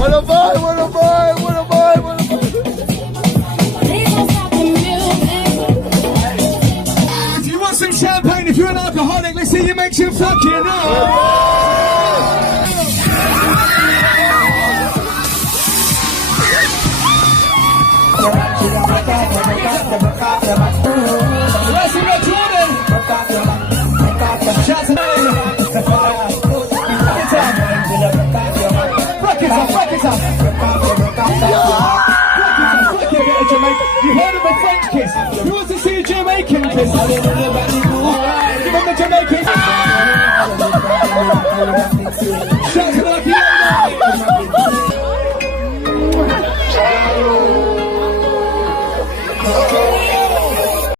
What a vibe, what a vibe, what a vibe, what a vibe. If you want some champagne, if you're an alcoholic, let's see you make some fucking noise. Shout to you heard of a French kiss? Who wants to see a Jamaican kiss? Give them the Jamaican.